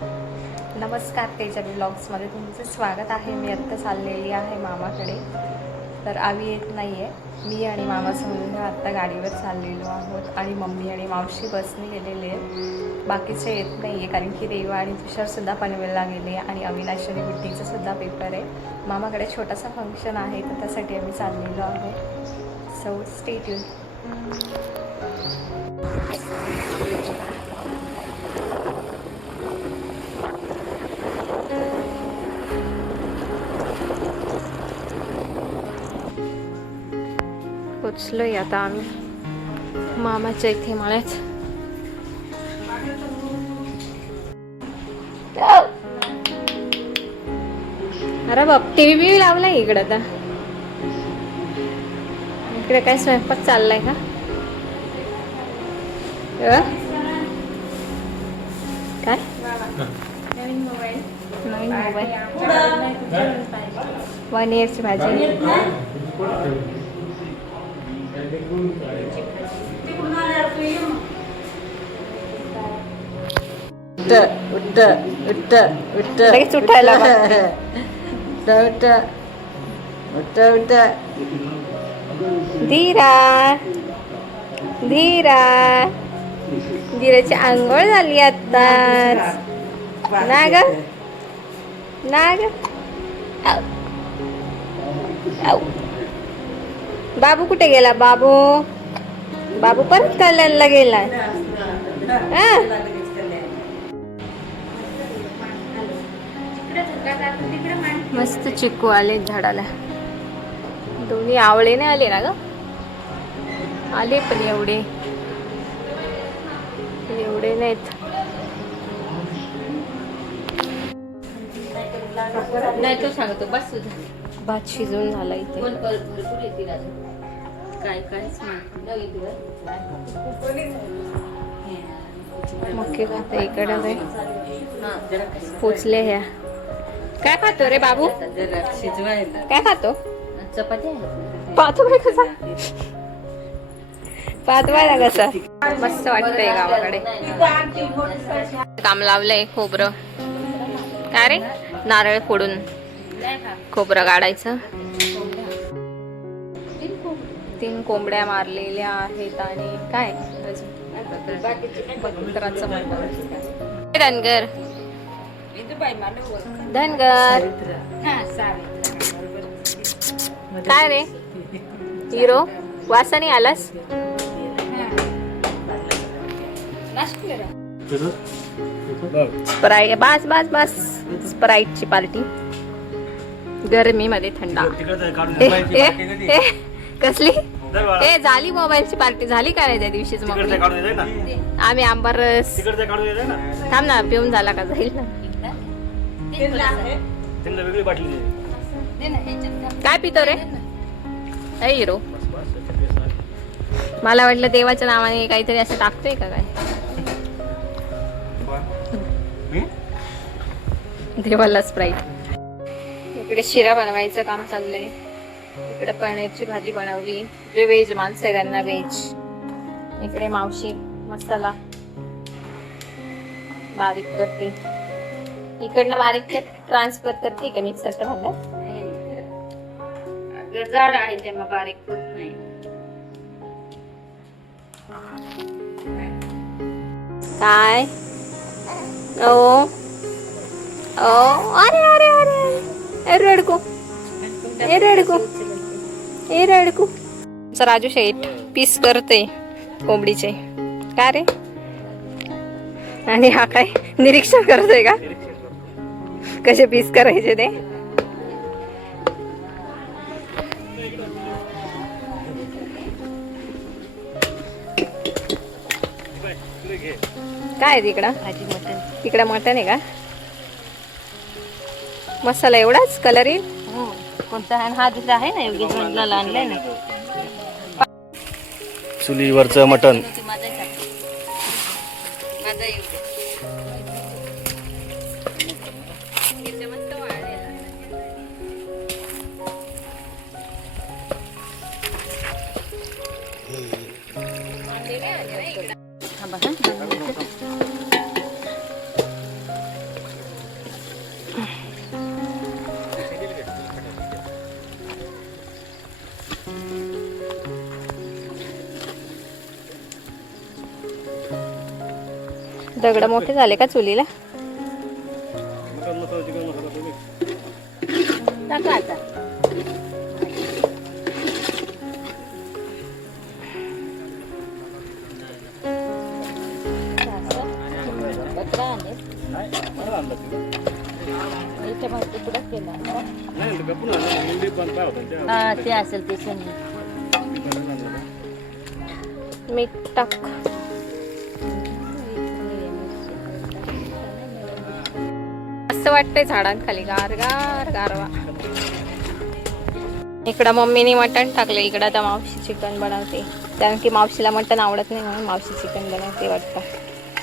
नमस्कार, तेजल ब्लॉग्समध्ये तुमचं स्वागत आहे. मी आत्ता चाललेली आहे मामाकडे. तर आम्ही येत नाही आहे. मी आणि मामा समजून आत्ता गाडीवर चाललेलो आहोत आणि मम्मी आणि मावशी बसने गेलेले आहेत. बाकीचे येत नाही आहे कारण की रेवा आणि तुषारसुद्धा पनवेलला गेले आणि अविनाश आणि बुद्धीचासुद्धा पेपर आहे. मामाकडे छोटासा फंक्शन आहे तर त्यासाठी आम्ही चाललेलो आहोत. So stay tune. पोचलोय आता आम्ही मामाच्या इथे मळ्यात. अरे बाप, टीव्ही लावलाय इकडे. आता इकडे काय स्वयंपाक चाललाय का? काय नवीन मोबाईल 1 इयरची भाजी. लगेच उठायला धीरा धीरा धीराची आंघोळ झाली आत्ताच. नाग नाग बाबू कुठे गेला? बाबू बाबू परत कल्याणला गेला. मस्त चिक्कू आले झाडाला. दोन्ही आवळे नाही आले ना ग? आले पण एवढे नाहीत. नाही तो सांगतो बस तुझा भात शिजून झाला इथे. भरपूर येतील अजून. काय मक्के खाते इकडे पोचले. ह्या काय खातो रे बाबू? शिजवायला काय खातो? चपाती पाहतो बाई कसा पाहतवायला कसा मस्त वाटतंय गावाकडे. काम लावलंय खोबरं. काय रे? नारळ फोडून खोबरं काढायचं. 3 कोंबड्या मारलेल्या आहेत आणि काय बकराचं धनगर धनगर काय रे हिरो वासानी आलास? स्प्राईट बस बस बस. स्प्राईटची पार्टी गरमीमध्ये थंडा. कसली झाली? मोबाईलची पार्टी झाली का नाही त्या दिवशीच? मग आम्ही आंबारस थांब ना पिऊन झाला का? जाईल ना. काय पितो रे हिरो? मला वाटलं देवाच्या नावाने काहीतरी असं टाकतोय का काय? देवाला स्प्राईट. इकडे शिरा बनवायचं काम चाललंय. इकडे पनीरची भाजी बनवली. जे व्हेज माणसं आहे त्यांना व्हेज. इकडे मावशी मसाला बारीक करते. इकडनं बारीक ट्रान्सफर करते का मिक्सरच्या भांड्यात? जाड आहे तेव्हा बारीक होत नाही. काय ओ ओ अरे अरे अरे रडको रडको रडको. राजू शेठ पीस करते कोंबडीचे. का रे? आणि हा काय निरीक्षण करतोय का कसे पीस करायचे ते? काय तिकडं भाजी मटण. तिकडं मटण आहे का? मसाला एवढाच कलर येईल? कोणता? हा दुसरा आहे ना योगेश मंडळाला आणलाय ना चुलीवरचं मटण. दगड मोठे झाले का चुलीला? टाका आता. कचरा आणले. याच्या मध्ये तुकडा केला. हा ते असेल ते शनी. मीठ टाक. मस्त वाटतंय झाडांखाली गार गारवा. इकडं मम्मीने मटण टाकलं, इकडं आता मावशी चिकन बनवते, कारण की मावशीला मटण आवडत नाही म्हणून मावशी चिकन बनवते वाटतं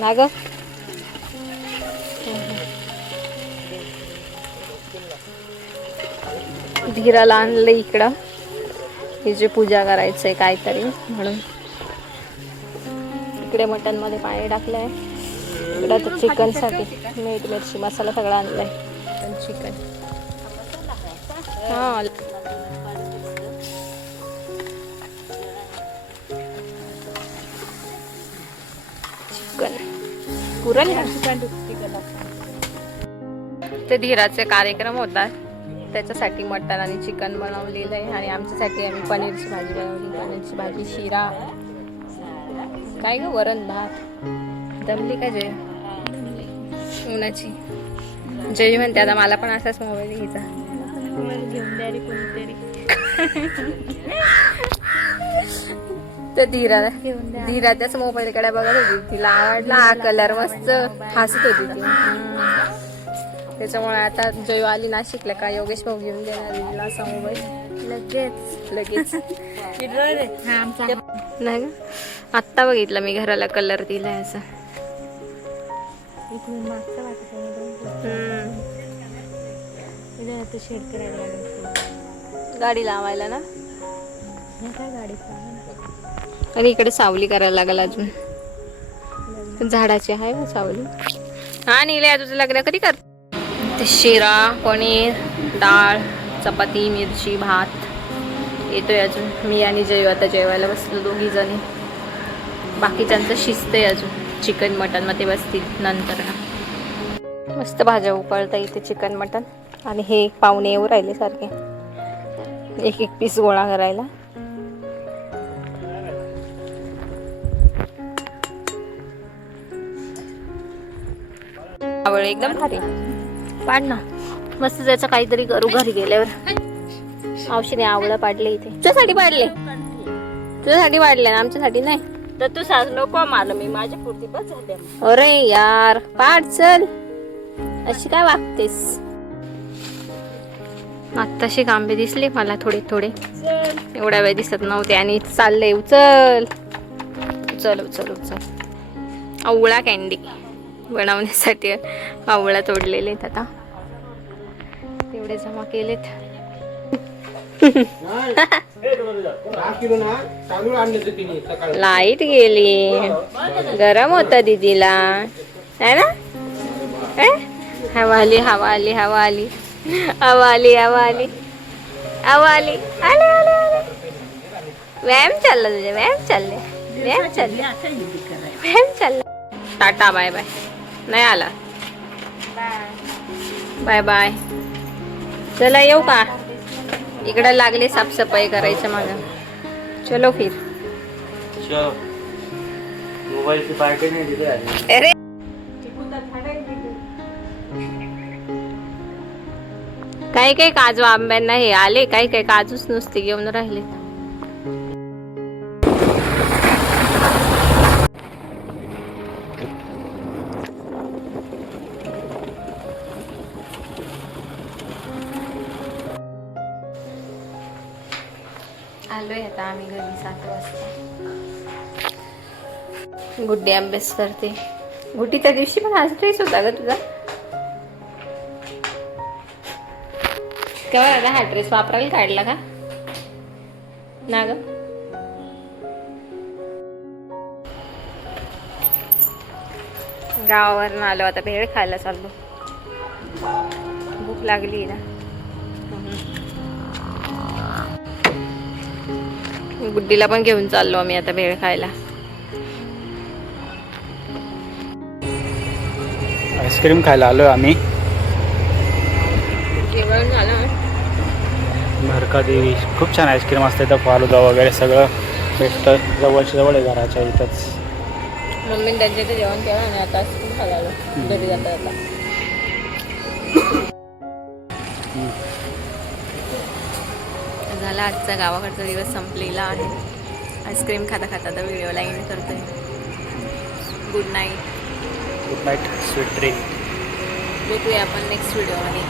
ना ग. धीराला आणलं इकडं, हिची पूजा करायचंय काहीतरी म्हणून. इकडे मटन मध्ये पाणी टाकलंय, इकडे आता चिकन साठी मीठ मिरची मसाला सगळा आणलाय. चिकन हा चिकन पुरण ते धीराचे कार्यक्रम होतात त्याच्यासाठी मटण आणि चिकन बनवलेलं आहे, आणि आमच्यासाठी आम्ही पनीरची भाजी बनवली. पनीरची भाजी, शिरा, काय ग वरण भात. दमली का जय? उन्हाची जय म्हणते आता मला पण असाच मोबाईल घ्यायचा. तर धीरा त्याच मोबाईलकडे बघत होती, तिला आवडला हा कलर, मस्त हसत होती ती. त्याच्यामुळे आता जय आली नाशिकला का योगेश भाऊ घेऊन देणार तिला असा मोबाईल लगेच. नाही ग, आत्ता बघितलं मी घराला कलर दिलाय असा. गाडी लावायला ना, आणि इकडे सावली करायला लागल अजून, झाडाची आहे ना सावली. हा नीले, तुझं लग्न कधी कर? ते शिरा, पनीर, डाळ, चपाती, मिरची, भात येतोय अजून. मी आणि जयू आता जेवायला बसलो दोघी जणी. बाकीच्यांचं शिजतंय अजून, चिकन मटन मध्ये बसतील नंतर ना. मस्त भाज्या उकळता इथे चिकन मटन. आणि हे पाहुणे येऊ राहिले सारखे, एक एक पीस गोळा करायला. आवड एकदम भारी. पाड ना मस्त, त्याचं काहीतरी करू घरी गेल्यावर. मावशीने आवळं पाडले इथे. तुझ्यासाठी पाडले, तुझ्यासाठी पाडले ना, आमच्यासाठी नाही. तर तू सास नको मला, मी माझ्या पुरती बस झाले. अरे यार पाड, चल. अशी काय वागतेस? आत्ताशी आंबे दिसले मला थोडे थोडे, एवढ्या वेळ दिसत नव्हते. आणि चाललंय उचल उचल उचल उचल. आवळा कॅन्डी बनवण्यासाठी आवळा तोडलेले आहेत, आता तेवढे जमा केलेत. लाईट गेली, गरम होता दीदीला है ना. हवा आली, हवा आली, हवा आली, हवा आली, हवा आली, हवा आली. आले आले आले. व्यायाम चालला तुझे, व्यायाम चालले, व्यायाम चालले, व्यायाम चालला. Tata bye bye. नाही आला, बाय बाय. चला येऊ का? इकडे लागले साफसफाई करायचं माझं. चलो फिर. मोबाईलची पार्टी नाही दिली. अरे काही काही काजू आंब्यांना हे आले, काही काही काजूच नुसते घेऊन राहिले. आलोय आता आम्ही घरी 7 वाजता. गुड्डी अभ्यास करते. गुड्डी त्या दिवशी पण आज ड्रेस होता ग तुझा. केव्हा आता हा ड्रेस वापरायला काढला का ना ग? गावावरून आलो, आता भेळ खायला चाललो. भूक लागली ना. गुड्डीला पण घेऊन चाललो आम्ही आता भेळ खायला. आईस्क्रीम खायला आलो आम्ही. जेवण झालं. भरका देवी खूप छान आईस्क्रीम असते तर फालुदा वगैरे सगळं भेटतं. जवळच्या जवळ आहे घराच्या इथंच. मम्मीने त्यांच्या इथे जेवण केलं आणि आता आईस्क्रीम खायला आलो घरी जाता जाता. झाला आजचा गावाकडचा दिवस संपलेला आहे. आईस्क्रीम खाता खाता तर व्हिडिओला एंड करतोय. Good night. Good night sweet dream. भेटूया आपण नेक्स्ट व्हिडिओमध्ये.